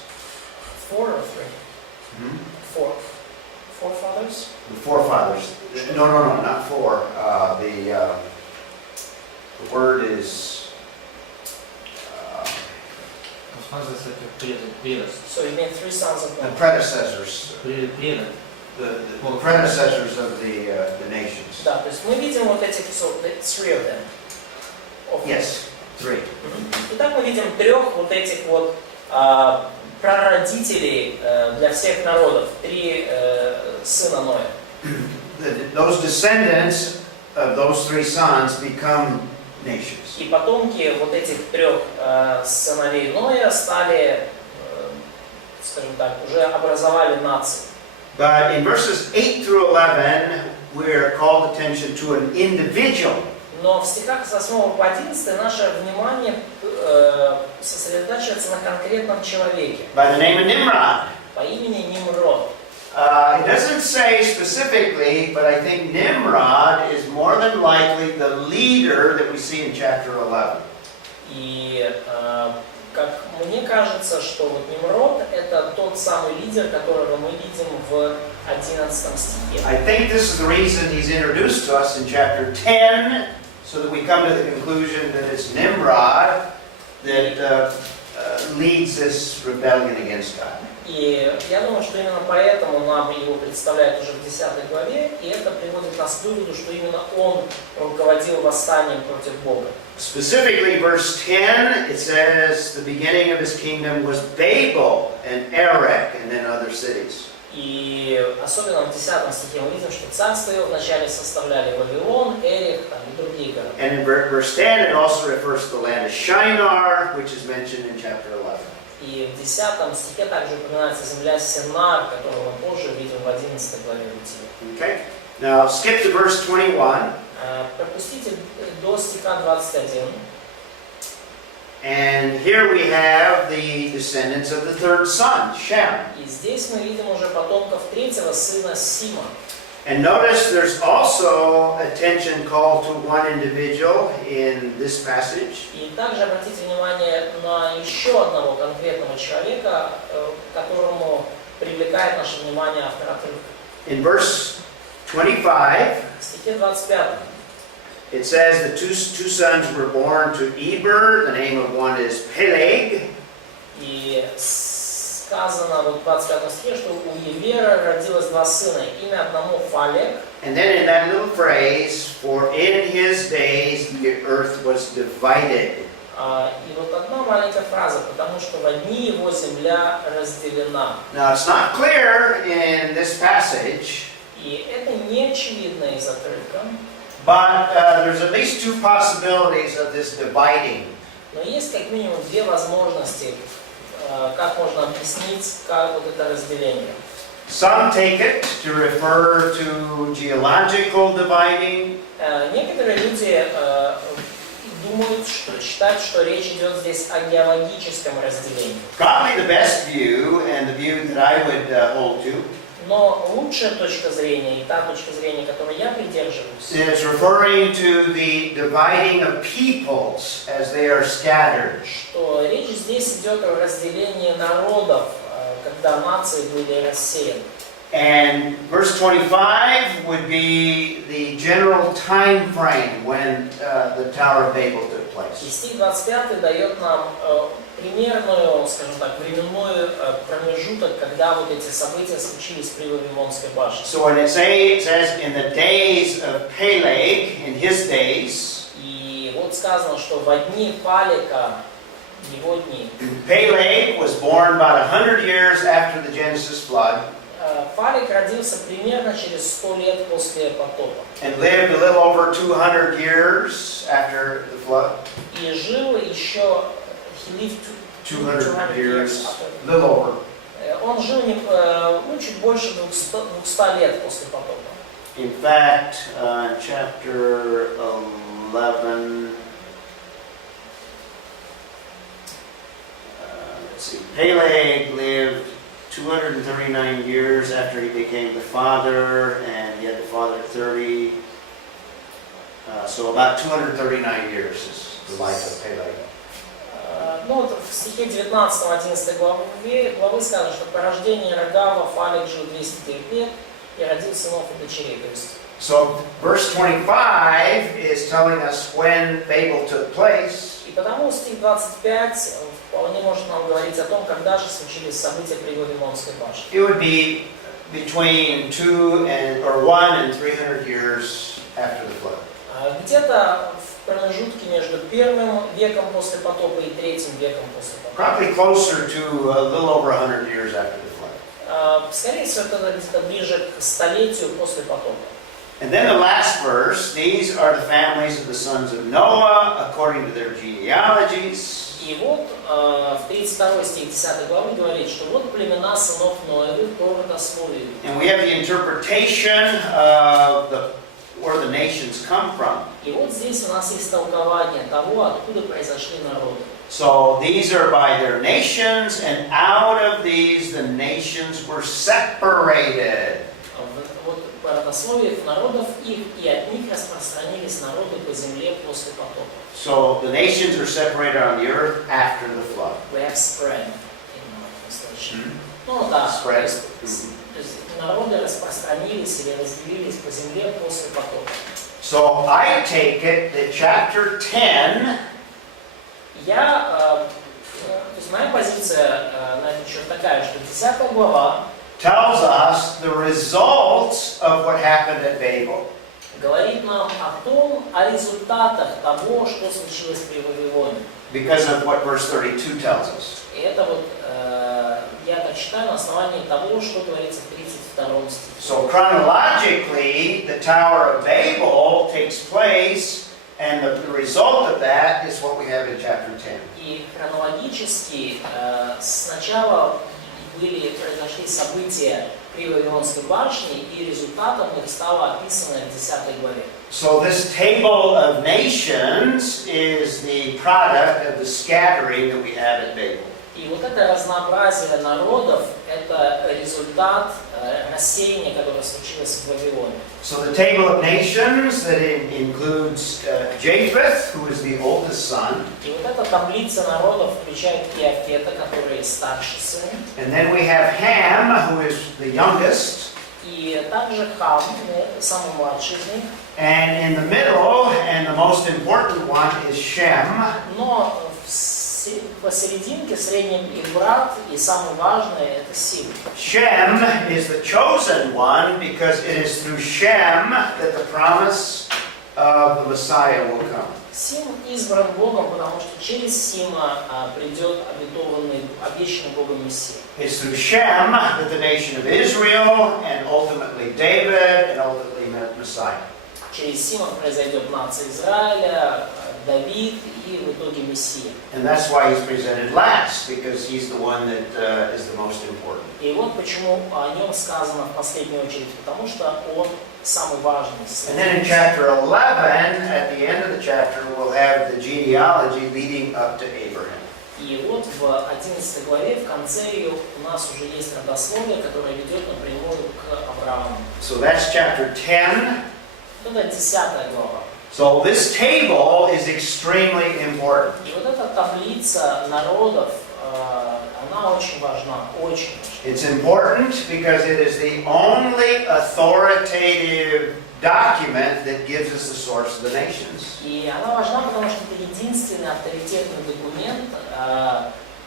4 or 3? 4. Forefathers? The forefathers. No, not four. The word is. So you mean 3 sons of The God. predecessors. The predecessors of the nations. Да, то есть мы видим вот этих, so, 3 of them. Yes, 3. Итак, мы видим 3 вот этих вот прародителей для всех народов, 3 сына Ноя. Those descendants of those 3 sons become nations. И потомки вот этих 3 сыновей Ноя стали, скажем так, уже образовали нации. But in verses 8 through 11, we're called attention to an individual. Но в стихах с 8 по 11 наше внимание сосредотачивается на конкретном человеке. By the name of Nimrod. По имени Нимрод. It doesn't say specifically, but I think Nimrod is more than likely the leader that we see in chapter 11. И как мне кажется, что вот Нимрод это тот самый лидер, которого мы видим в 11 стихе. I think this is the reason he's introduced to us in chapter 10, so that we come to the conclusion that it's Nimrod that leads this rebellion against God. И я думаю, что именно поэтому нам его представляют уже в 10 главе, и это приводит нас к выводу, что именно он руководил восстанием против Бога. Specifically, verse 10, it says the beginning of his kingdom was Babel and Erech and then other cities. И особенно в 10 стихе мы видим, что царство его вначале составляли Вавилон, Эрех и другие города. And in verse 10, it also refers to the land of Shinar, which is mentioned in chapter 11. И в 10 стихе также упоминается земля Синар, которую мы позже видим в 11 главе Бытия. Okay. Now skip to verse 21. Пропустите до стиха 21. And here we have the descendants of the 3rd son, Shem. И здесь мы видим уже потомков 3-го сына Сима. And notice there's also attention called to one individual in this passage. И также обратите внимание на еще одного конкретного человека, которому привлекает наше внимание автор отрывка. In verse 25, В стихе 25 it says the two sons were born to Eber. The name of one is Peleg. и сказано вот в 25 стихе, что у Евера родилось 2 сына, имя одному Фалек. And then in that little phrase, for in his days the earth was divided. И вот одна маленькая фраза, потому что в одни его земля разделена. Now it's not clear in this passage, И это не очевидно из отрывка, but there's at least 2 possibilities of this dividing. но есть как минимум 2 возможности, как можно объяснить, как вот это разделение. Some take it to refer to geological dividing. Некоторые люди думают, считают, что речь идет здесь о геологическом разделении. Probably the best view and the view that I would hold to Но лучшая точка зрения и та точка зрения, которой я придерживаюсь, is referring to the dividing of peoples as they are scattered. что речь здесь идет о разделении народов, когда нации были рассеяны. And verse 25 would be the general time frame when the Tower of Babel took И place. стих 25 дает нам примерную, скажем так, временной промежуток, когда вот эти события случились при Вавилонской башне. So when it says in the days of Peleg, in his days, И вот сказано, что в дни Палека, его дни, Peleg was born about 100 years after the Genesis flood Палек родился примерно через 100 лет после потопа. and lived a little over 200 years after the flood. И жил еще, he lived 200 years, after. a little over. Он жил чуть больше 200 лет после потопа. In fact, chapter 11, let's see, Peleg lived 239 years after he became the father, and he had the father 30, so about 239 years is the life of Peleg. Ну вот в стихе 19-11 главы сказано, что по рождении Рогава Фалек жил 209 лет и родил сынов и дочерей. То есть, So verse 25 is telling us when Babel took place. и потому стих 25 вполне может нам говорить о том, когда же случились события при Вавилонской башне. It would be between 1 and 300 years after the flood. Где-то промежутке между первым веком после потопа и третьим веком после потопа. Probably closer to a little over 100 years after the flood. Скорее всего, это где-то ближе к столетию после потопа. And then the last verse, these are the families of the sons of Noah according to their genealogies. И вот в 32 стих 10 главы говорит, что вот племена сынов Ноевых по родословию. And we have the interpretation of where the nations come from. И вот здесь у нас есть толкование того, откуда произошли народы. So these are by their nations, and out of these the nations were separated. Вот по родословию народов их, и от них распространились народы по земле после потопа. So the nations are separated on the earth after the flood. We have spread in translation. Ну да, Spread. То есть народы распространились или разделились по земле после потопа. So I take it that chapter 10 То есть моя позиция на этот счет такая, что 10 глава tells us the results of what happened at Babel. говорит нам о результатах того, что случилось при Вавилоне. Because of what verse 32 tells us. И это вот, я так считаю, на основании того, что говорится в 32 стихе. So chronologically, the Tower of Babel takes place, and the result of that is what we have in chapter 10. И хронологически сначала произошли события при Вавилонской башне, и результатом их стало описано в 10 главе. So this table of nations is the product of the scattering that we have at Babel. И вот это разнообразие народов – это результат рассеяния, которое случилось в Вавилоне. So the table of nations that includes Japheth, who is the oldest son. И вот эта таблица народов включает Иафета, который старший сын. And then we have Ham, who is the youngest. И также Хам, самый младший из них. And in the middle, and the most important one, is Shem. Но посерединке средним их брат, и самый важный – это Сим. Shem is the chosen one because it is through Shem that the promise of the Messiah will come. Сим избран Богом, потому что через Сима придет обещанный Богом Мессия. It's through Shem that the nation of Israel, and ultimately David, and ultimately Messiah. Через Сима произойдет нация Израиля, Давид и в итоге Мессия. And that's why he's presented last, because he's the one that is the most important. И вот почему о нем сказано в последнюю очередь, потому что он самый важный. And then in chapter 11, at the end of the chapter, we'll have the genealogy leading up to Abraham. И вот в 11 главе, в конце ее, у нас уже есть родословие, которое ведет напрямую к Аврааму. So that's chapter 10. Это 10 глава. So this table is extremely important. И вот эта таблица народов, она очень важна, очень важна. It's important because it is the only authoritative document that gives us the source of the nations. И она важна, потому что это единственный авторитетный документ,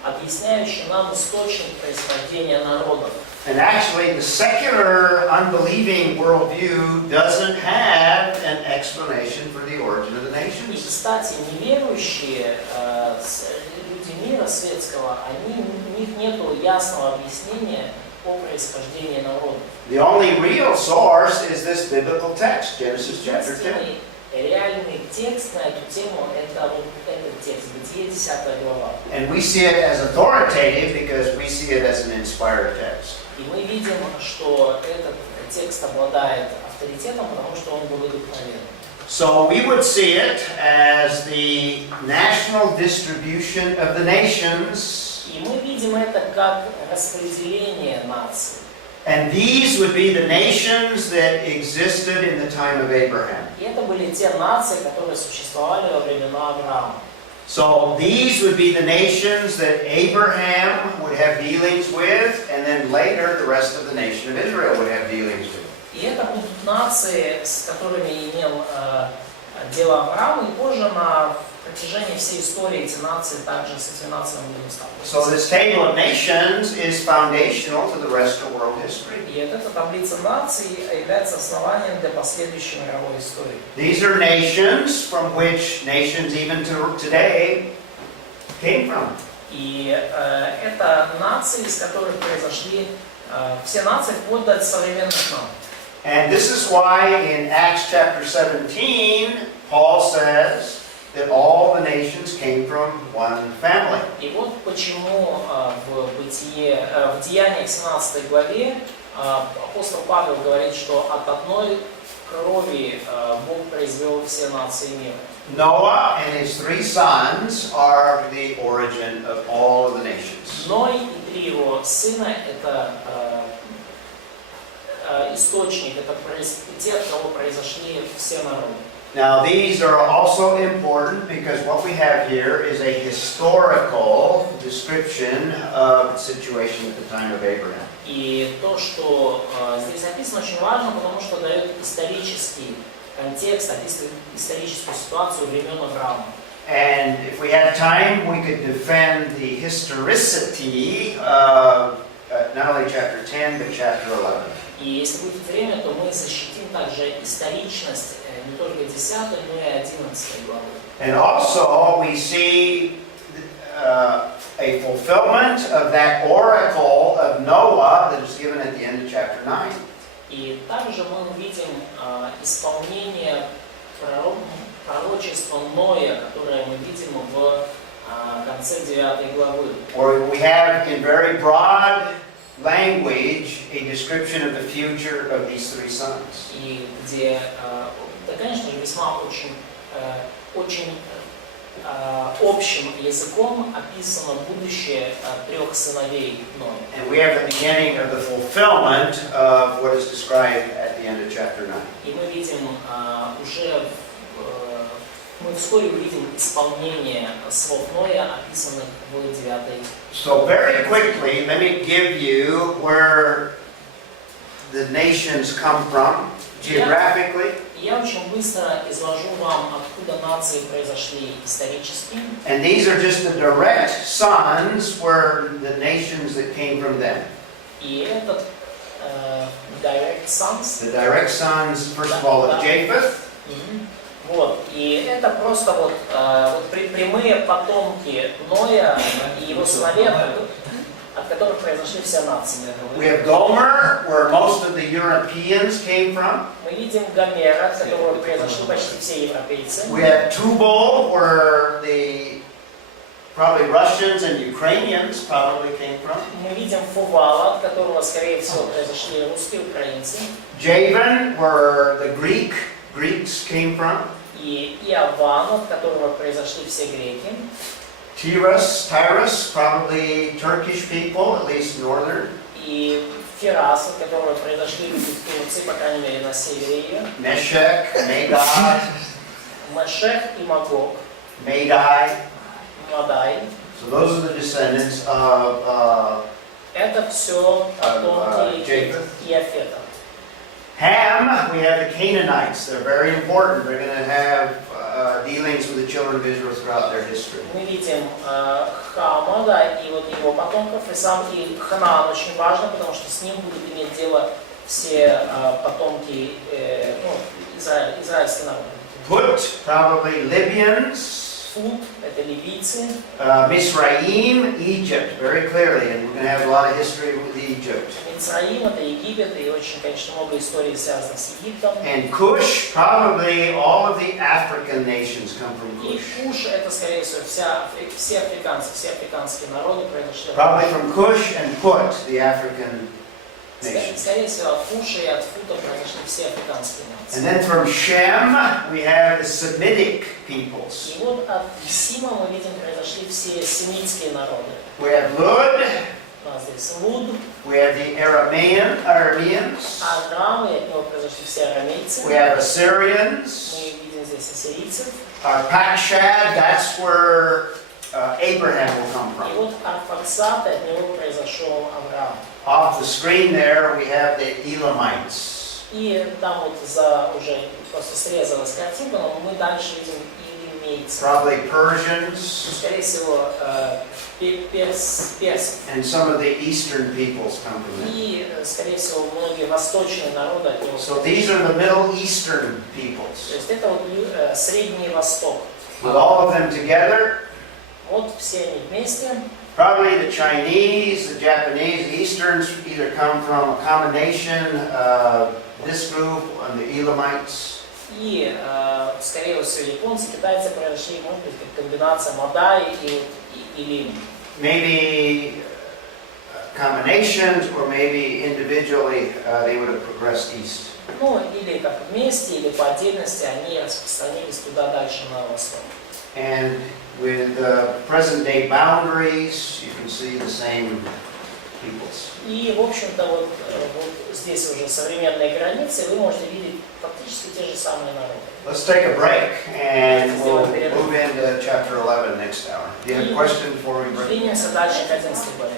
объясняющий нам источник происхождения народов. And actually, the secular, unbelieving worldview doesn't have an explanation for the origin of the И, nations. кстати, неверующие люди мира светского, у них нет ясного объяснения о происхождении народов. The only real source is this biblical text, Genesis chapter 10. Единственный реальный текст на эту тему – это вот этот текст, Бытие 10 глава. And we see it as authoritative because we see it as an inspired text. И мы видим, что этот текст обладает авторитетом, потому что он был вдохновен. So we would see it as the national distribution of the nations. И мы видим это как распределение наций. And these would be the nations that existed in the time of Abraham. И это были те нации, которые существовали во времена Авраама. So these would be the nations that Abraham would have dealings with, and then later the rest of the nation of Israel would have dealings with. И это будут нации, с которыми имел дело Авраама, и позже на протяжении всей истории эти нации также с этими нациями будут сталкиваться. So this table of nations is foundational to the rest of world history. И вот эта таблица наций является основанием для последующей мировой истории. These are nations from which nations even today came from. И это нации, из которых произошли все нации вплоть до современных нам. And this is why in Acts chapter 17, Paul says that all the nations came from one family. И вот почему в Деяниях 17 главе апостол Павел говорит, что от одной крови Бог произвел все нации мира. Noah and his 3 sons are the origin of all of the nations. Ной и 3 его сына — это источник, это те, от кого произошли все народы. Now these are also important because what we have here is a historical description of the situation at the time of Abraham. И то, что здесь описано, очень важно, потому что дает исторический контекст, историческую ситуацию времен Авраама. And if we had time, we could defend the historicity of not only chapter 10, but chapter 11. И если будет время, то мы защитим также историчность не только 10, но и 11 главы. And also we see a fulfillment of that oracle of Noah that is given at the end of chapter 9. И также мы увидим исполнение пророчества Ноя, которое мы видим в конце 9 главы. Or we have in very broad language a description of the future of these 3 sons. И где, да, конечно же, весьма очень общим языком описано будущее 3 сыновей Ноя. And we have the beginning of the fulfillment of what is described at the end of chapter 9. И мы видим мы вскоре увидим исполнение слов Ноя, описанных в 9. So very quickly, let me give you where the nations come from geographically. Я очень быстро изложу вам, откуда нации произошли исторически. And these are just the direct sons were the nations that came from them. И этот direct sons. The direct sons, first of all, of Japheth. Вот, и это просто вот прямые потомки Ноя и его сыновей, от которых произошли все нации. We have Gomer, where most of the Europeans came from. Мы видим Гомера, от которого произошли почти все европейцы. We have Tubal, where the probably Russians and Ukrainians probably came from. Мы видим Фувала, от которого, скорее всего, произошли русские, украинцы. Javan, where the Greeks came from. И Иаван, от которого произошли все греки. Tyrus, probably Turkish people, at least northern. И Фирас, от которого произошли люди в Турции, по крайней мере, на севере ее. Meshech, Magog. Мешех и Магог. Madai. Мадай. So those are the descendants of Это все потомки Иафета. Ham, we have the Canaanites. They're very important. They're going to have dealings with the children of Israel throughout their history. Мы видим Хама, да, и вот его потомков, и сам и Ханаан очень важно, потому что с ним будут иметь дело все потомки израильского народа. Put, probably Libyans. Фут, это ливийцы. Misraim, Egypt, very clearly, and we're going to have a lot of history with Egypt. Мицраим, это Египет, и очень, конечно, много историй связано с Египтом. And Cush, probably all of the African nations come from И Cush. Куш, это, скорее всего, все африканцы, все африканские народы произошли. Probably from Cush and Put, the African nations. Скорее всего, от Куша и от Фута произошли все африканские нации. And then from Shem, we have the Semitic peoples. И вот от Сима мы видим, произошли все семитские народы. We have Lud. У нас здесь Луд, We have the Arameans. Арам, и от него произошли все арамейцы. We have Assyrians. Мы видим здесь ассирийцев. Pakshad, that's where Abraham will come И from. вот Арфаксад, от него произошел Авраам. Off the screen there, we have the Elamites. И там вот за уже просто срезалась картинка, но мы дальше видим илимейцев. Probably Persians. Скорее всего, персов. And some of the eastern peoples come from there. И, скорее всего, многие восточные народы от него. So these are the Middle Eastern peoples. То есть это вот Средний Восток. With all of them together, Вот все они вместе. probably the Chinese, the Japanese, the Easterns either come from a combination of this group and the Elamites. И, скорее всего, японцы, китайцы произошли, может быть, как комбинация Мадай или Maybe combinations, or maybe individually they would have progressed east. ну, или как вместе, или по отдельности они распространились туда дальше на восток. And with present-day boundaries, you can see the same peoples. И, в общем-то, вот здесь уже современные границы, вы можете видеть фактически те же самые народы. Let's take a break and we'll move into chapter 11 next hour. Do you have a question before we break? Двинемся дальше к 11 главе.